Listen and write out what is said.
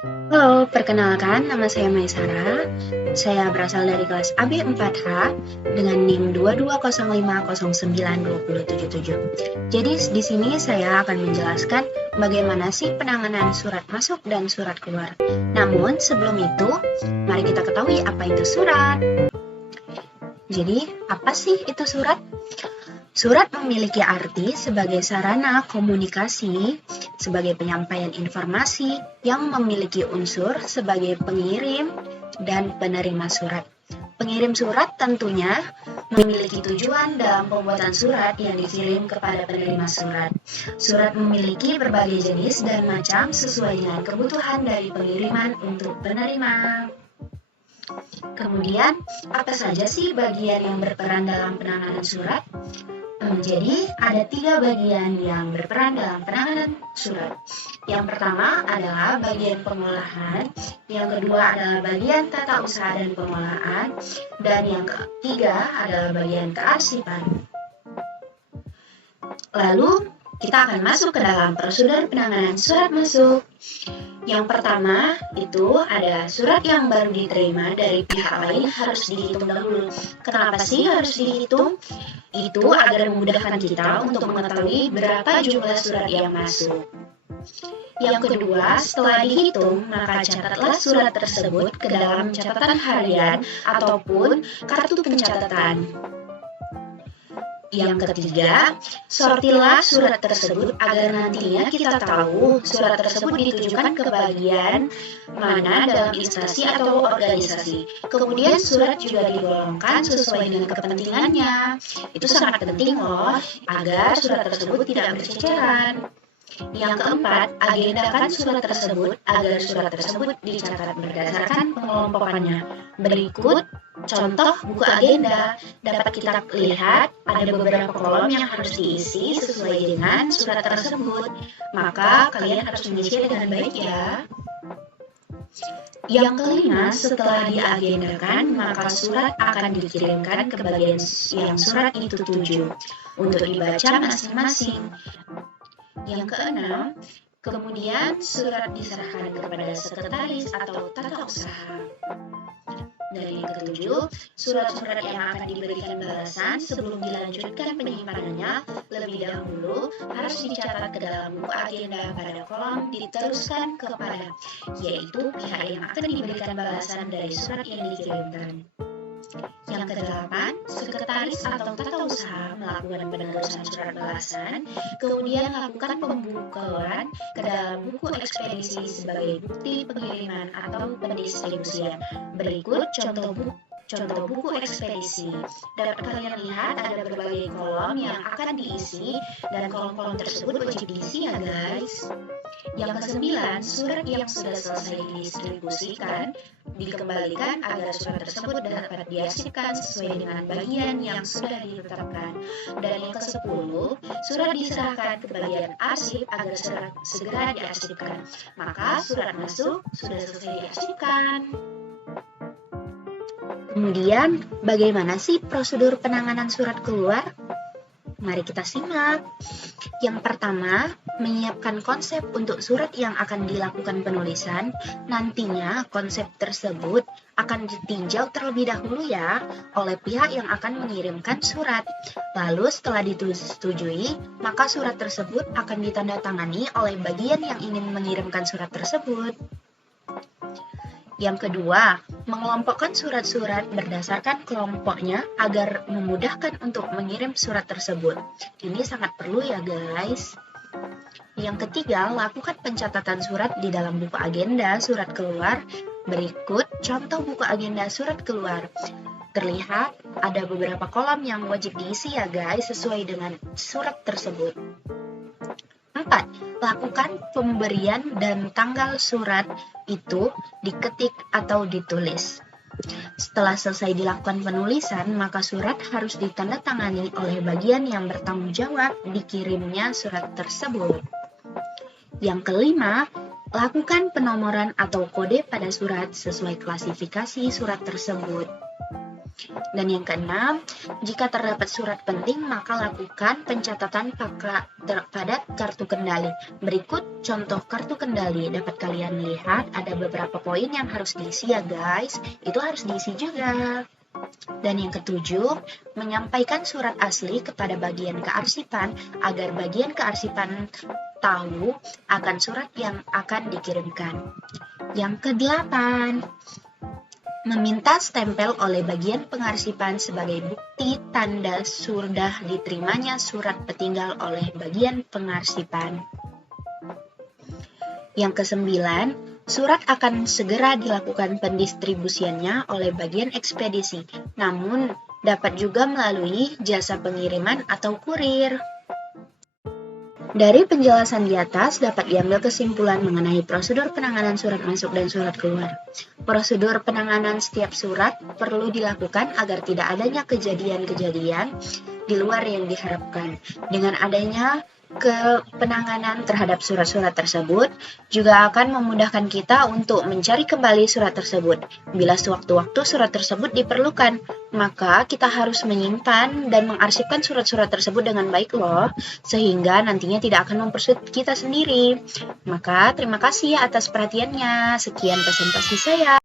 Halo, perkenalkan nama saya Maisara. Saya berasal dari kelas AB 4H dengan NIM 2205092077. Jadi di sini saya akan menjelaskan bagaimana sih penanganan surat masuk dan surat keluar. Namun sebelum itu, mari kita ketahui apa itu surat. Jadi, apa sih itu surat? Surat memiliki arti sebagai sarana komunikasi, sebagai penyampaian informasi yang memiliki unsur sebagai pengirim dan penerima surat. Pengirim surat tentunya memiliki tujuan dalam pembuatan surat yang dikirim kepada penerima surat. Surat memiliki berbagai jenis dan macam sesuai dengan kebutuhan dari pengiriman untuk penerima. Kemudian, apa saja sih bagian yang berperan dalam penanganan surat? Jadi, ada 3 bagian yang berperan dalam penanganan surat. Yang pertama adalah bagian pengolahan, yang kedua adalah bagian tata usaha dan pengolahan, dan yang ketiga adalah bagian kearsipan. Lalu, kita akan masuk ke dalam prosedur penanganan surat masuk. Yang pertama itu ada surat yang baru diterima dari pihak lain harus dihitung dahulu. Kenapa sih harus dihitung? Itu agar memudahkan kita untuk mengetahui berapa jumlah surat yang masuk. Yang kedua, setelah dihitung, maka catatlah surat tersebut ke dalam catatan harian ataupun kartu pencatatan. Yang ketiga, sortirlah surat tersebut agar nantinya kita tahu surat tersebut ditujukan ke bagian mana dalam instansi atau organisasi. Kemudian surat juga digolongkan sesuai dengan kepentingannya. Itu sangat penting loh, agar surat tersebut tidak berceceran. Yang keempat, agendakan surat tersebut agar surat tersebut dicatat berdasarkan pengelompokannya. Berikut contoh buku agenda. Dapat kita lihat ada beberapa kolom yang harus diisi sesuai dengan surat tersebut. Maka kalian harus mengisinya dengan baik ya. Yang kelima, setelah diagendakan, maka surat akan dikirimkan ke bagian yang surat itu tuju untuk dibaca masing-masing. Yang keenam, kemudian surat diserahkan kepada sekretaris atau tata usaha. Dan yang ketujuh, surat-surat yang akan diberikan balasan sebelum dilanjutkan penyimpanannya lebih dahulu harus dicatat ke dalam buku agenda pada kolom diteruskan kepada, yaitu pihak yang akan diberikan balasan dari surat yang dikirimkan. Yang kedelapan, sekretaris atau tata usaha melakukan penerusan surat balasan, kemudian melakukan pembukuan ke dalam buku ekspedisi sebagai bukti pengiriman atau pendistribusian. Berikut contoh buku ekspedisi. Dapat kalian lihat ada berbagai kolom yang akan diisi dan kolom-kolom tersebut wajib diisi ya guys. Yang kesembilan, surat yang sudah selesai didistribusikan dikembalikan agar surat tersebut dapat diarsipkan sesuai dengan bagian yang sudah ditetapkan. Dan yang ke-10, surat diserahkan ke bagian arsip agar surat segera diarsipkan. Maka surat masuk sudah selesai diarsipkan. Kemudian, bagaimana sih prosedur penanganan surat keluar? Mari kita simak. Yang pertama, menyiapkan konsep untuk surat yang akan dilakukan penulisan. Nantinya konsep tersebut akan ditinjau terlebih dahulu ya oleh pihak yang akan mengirimkan surat. Lalu setelah disetujui, maka surat tersebut akan ditandatangani oleh bagian yang ingin mengirimkan surat tersebut. Yang kedua, mengelompokkan surat-surat berdasarkan kelompoknya agar memudahkan untuk mengirim surat tersebut. Ini sangat perlu ya guys. Yang ketiga, lakukan pencatatan surat di dalam buku agenda surat keluar. Berikut contoh buku agenda surat keluar. Terlihat ada beberapa kolom yang wajib diisi ya guys sesuai dengan surat tersebut. 4. Lakukan pemberian dan tanggal surat itu diketik atau ditulis. Setelah selesai dilakukan penulisan, maka surat harus ditandatangani oleh bagian yang bertanggung jawab dikirimnya surat tersebut. Yang kelima, lakukan penomoran atau kode pada surat sesuai klasifikasi surat tersebut. Dan yang keenam, jika terdapat surat penting, maka lakukan pencatatan pada kartu kendali. Berikut contoh kartu kendali. Dapat kalian lihat ada beberapa poin yang harus diisi ya guys. Itu harus diisi juga. Dan yang ketujuh, menyampaikan surat asli kepada bagian kearsipan agar bagian kearsipan tahu akan surat yang akan dikirimkan. Yang kedelapan, meminta stempel oleh bagian pengarsipan sebagai bukti tanda sudah diterimanya surat petinggal oleh bagian pengarsipan. Yang kesembilan, surat akan segera dilakukan pendistribusiannya oleh bagian ekspedisi, namun dapat juga melalui jasa pengiriman atau kurir. Dari penjelasan di atas dapat diambil kesimpulan mengenai prosedur penanganan surat masuk dan surat keluar. Prosedur penanganan setiap surat perlu dilakukan agar tidak adanya kejadian-kejadian di luar yang diharapkan. Dengan adanya penanganan terhadap surat-surat tersebut juga akan memudahkan kita untuk mencari kembali surat tersebut. Bila sewaktu-waktu surat tersebut diperlukan, maka kita harus menyimpan dan mengarsipkan surat-surat tersebut dengan baik loh, sehingga nantinya tidak akan mempersulit kita sendiri. Maka terima kasih atas perhatiannya. Sekian presentasi saya.